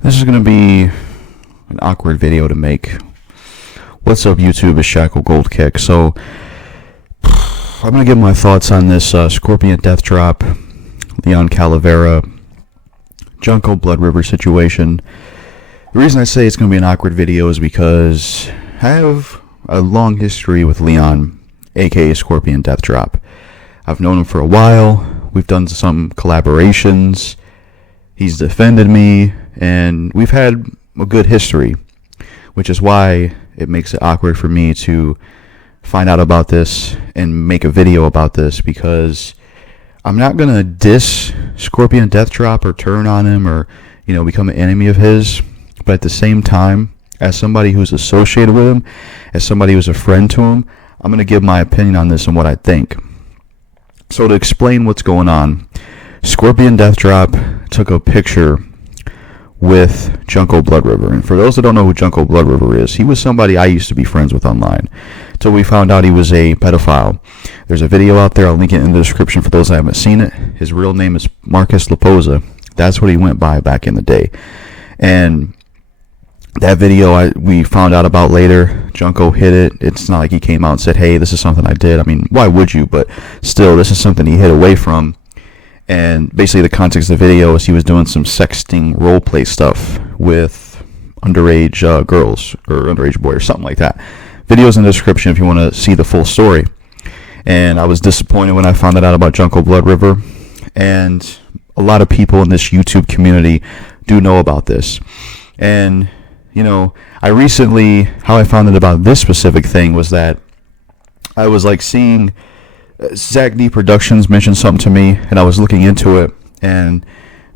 This is going to be an awkward video to make. What's up, YouTube? It's JackalGoldKick. So, I'm going to give my thoughts on this Scorpion Death Drop, Leon Calavera, Junko Bloodriver situation. The reason I say it's going to be an awkward video is because I have a long history with Leon, aka Scorpion Death Drop. I've known him for a while. We've done some collaborations. He's defended me, and we've had a good history, which is why it makes it awkward for me to find out about this and make a video about this, because I'm not going to diss Scorpion Death Drop or turn on him or, become an enemy of his. But at the same time, as somebody who's associated with him, as somebody who's a friend to him, I'm going to give my opinion on this and what I think. So to explain what's going on, Scorpion Death Drop took a picture with Junko Bloodriver. And for those that don't know who Junko Bloodriver is, he was somebody I used to be friends with online until we found out he was a pedophile. There's a video out there. I'll link it in the description for those that haven't seen it. His real name is Marcus Laposa. That's what he went by back in the day. And that video we found out about later. Junko hid it. It's not like he came out and said, hey, this is something I did. I mean, why would you? But still, this is something he hid away from. And basically the context of the video is he was doing some sexting roleplay stuff with underage girls or underage boy or something like that. Video's in the description if you want to see the full story. And I was disappointed when I found out about Junko Bloodriver. And a lot of people in this YouTube community do know about this. And, I recently, how I found out about this specific thing was that I was like seeing Zach D Productions mentioned something to me, and I was looking into it, and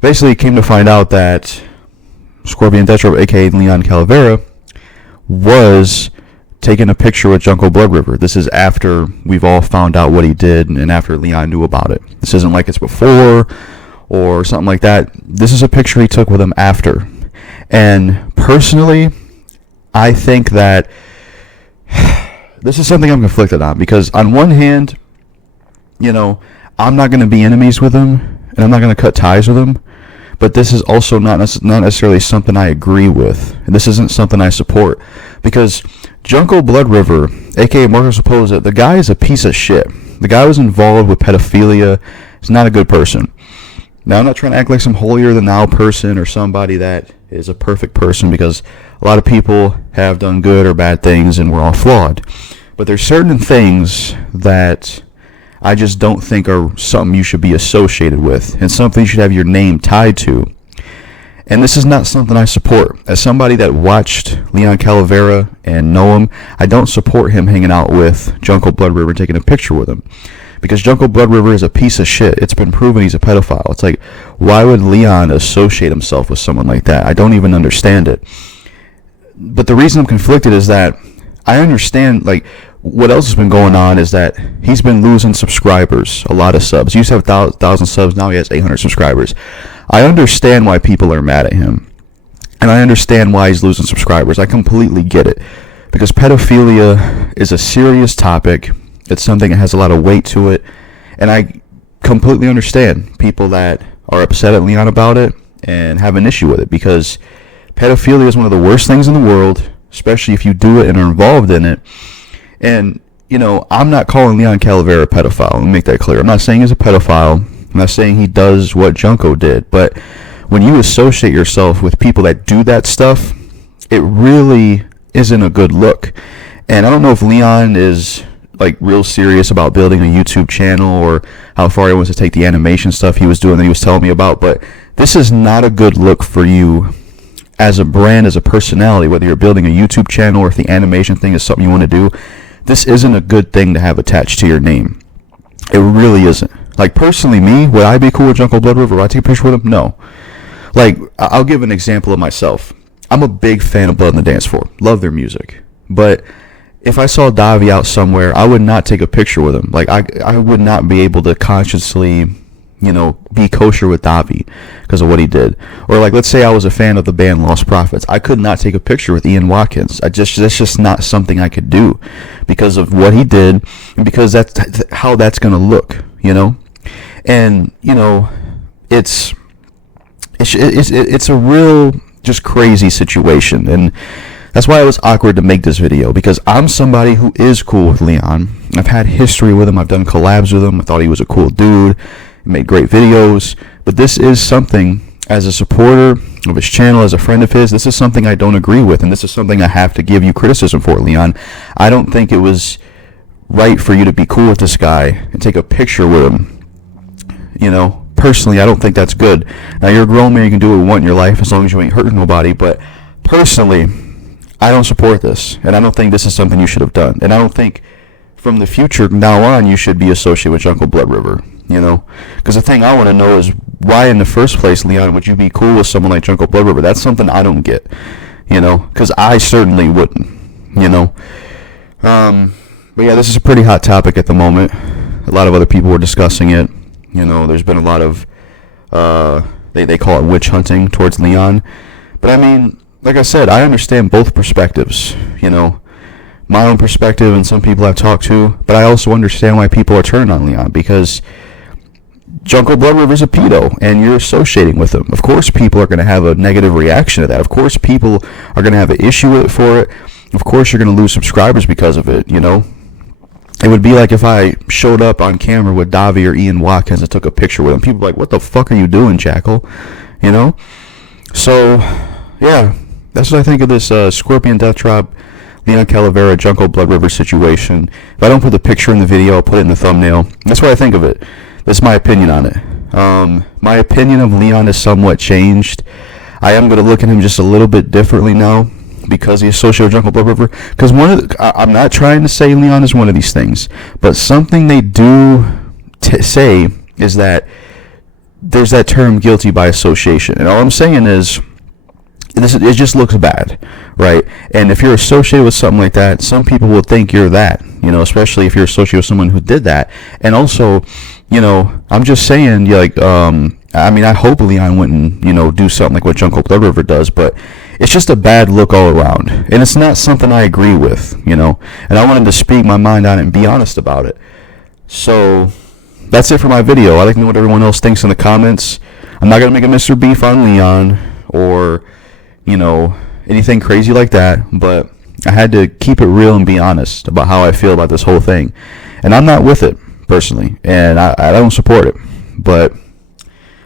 basically came to find out that Scorpion Death Drop, aka Leon Calavera, was taking a picture with Junko Bloodriver. This is after we've all found out what he did, and after Leon knew about it. This isn't like it's before or something like that. This is a picture he took with him after. And personally, I think that this is something I'm conflicted on, because on one hand, I'm not going to be enemies with him, and I'm not going to cut ties with him, but this is also not necessarily something I agree with, and this isn't something I support, because Junko Bloodriver, aka Marcus Laposa, the guy is a piece of shit. The guy was involved with pedophilia. He's not a good person. Now, I'm not trying to act like some holier-than-thou person or somebody that is a perfect person, because a lot of people have done good or bad things, and we're all flawed. But there's certain things that I just don't think are something you should be associated with, and something you should have your name tied to. And this is not something I support. As somebody that watched Leon Calavera and know him, I don't support him hanging out with Junko Bloodriver and taking a picture with him. Because Junko Bloodriver is a piece of shit. It's been proven he's a pedophile. It's like, why would Leon associate himself with someone like that? I don't even understand it. But the reason I'm conflicted is that I understand, what else has been going on is that he's been losing subscribers, a lot of subs. He used to have 1,000 subs, now he has 800 subscribers. I understand why people are mad at him. And I understand why he's losing subscribers. I completely get it. Because pedophilia is a serious topic. It's something that has a lot of weight to it. And I completely understand people that are upset at Leon about it and have an issue with it, because pedophilia is one of the worst things in the world, especially if you do it and are involved in it. And, I'm not calling Leon Calavera a pedophile. Let me make that clear. I'm not saying he's a pedophile. I'm not saying he does what Junko did. But when you associate yourself with people that do that stuff, it really isn't a good look. And I don't know if Leon is real serious about building a YouTube channel, or how far he wants to take the animation stuff he was doing that he was telling me about, but this is not a good look for you as a brand, as a personality, whether you're building a YouTube channel or if the animation thing is something you want to do. This isn't a good thing to have attached to your name. It really isn't. Personally, me, would I be cool with Junko Bloodriver? Would I take a picture with him? No. I'll give an example of myself. I'm a big fan of Blood on the Dance Floor. Love their music. But if I saw Davi out somewhere, I would not take a picture with him. I would not be able to consciously, be kosher with Davi because of what he did. Or let's say I was a fan of the band Lost Prophets. I could not take a picture with Ian Watkins. That's just not something I could do because of what he did, and because that's how that's going to look, And, it's a real just crazy situation. And that's why it was awkward to make this video, because I'm somebody who is cool with Leon. I've had history with him. I've done collabs with him. I thought he was a cool dude. He made great videos. But this is something, as a supporter of his channel, as a friend of his, this is something I don't agree with, and this is something I have to give you criticism for, Leon. I don't think it was right for you to be cool with this guy and take a picture with him. You know, personally, I don't think that's good. Now, you're a grown man, you can do what you want in your life as long as you ain't hurting nobody, but personally, I don't support this, and I don't think this is something you should have done. And I don't think from the future now on you should be associated with Junko Bloodriver, you know? Because the thing I want to know is, why in the first place, Leon, would you be cool with someone like Junko Bloodriver? That's something I don't get, you know? Because I certainly wouldn't, you know? But yeah, this is a pretty hot topic at the moment. A lot of other people were discussing it. You know, there's been a lot of, they call it witch hunting towards Leon. But I mean, like I said, I understand both perspectives, you know, my own perspective and some people I've talked to, but I also understand why people are turned on Leon, because Junko Bloodriver's a pedo, and you're associating with him. Of course people are going to have a negative reaction to that. Of course people are going to have an issue with it for it. Of course you're going to lose subscribers because of it, you know. It would be like if I showed up on camera with Davi or Ian Watkins and took a picture with him. People are like, what the fuck are you doing, Jackal? You know? So, yeah, that's what I think of this Scorpion Death Drop, Leon Calavera, Junko Bloodriver situation. If I don't put the picture in the video, I'll put it in the thumbnail. That's what I think of it. That's my opinion on it. My opinion of Leon is somewhat changed. I am going to look at him just a little bit differently now, because he's associated with Junko Bloodriver. Because I'm not trying to say Leon is one of these things, but something they do say is that there's that term guilty by association, and all I'm saying is it just looks bad, right? And if you're associated with something like that, some people will think you're that, you know, especially if you're associated with someone who did that. And also, you know, I'm just saying, like, I mean, I hope Leon wouldn't, you know, do something like what Junko Bloodriver does, but it's just a bad look all around, and it's not something I agree with, you know, and I wanted to speak my mind on it and be honest about it. So that's it for my video. I'd like to know what everyone else thinks in the comments. I'm not going to make a Mr. Beef on Leon or, you know, anything crazy like that, but I had to keep it real and be honest about how I feel about this whole thing. And I'm not with it, personally, and I don't support it. But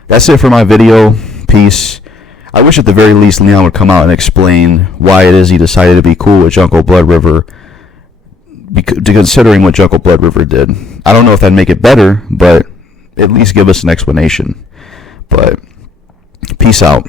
that's it for my video. Peace. I wish at the very least Leon would come out and explain why it is he decided to be cool with Junko Bloodriver, considering what Junko Bloodriver did. I don't know if that'd make it better, but at least give us an explanation. But peace out.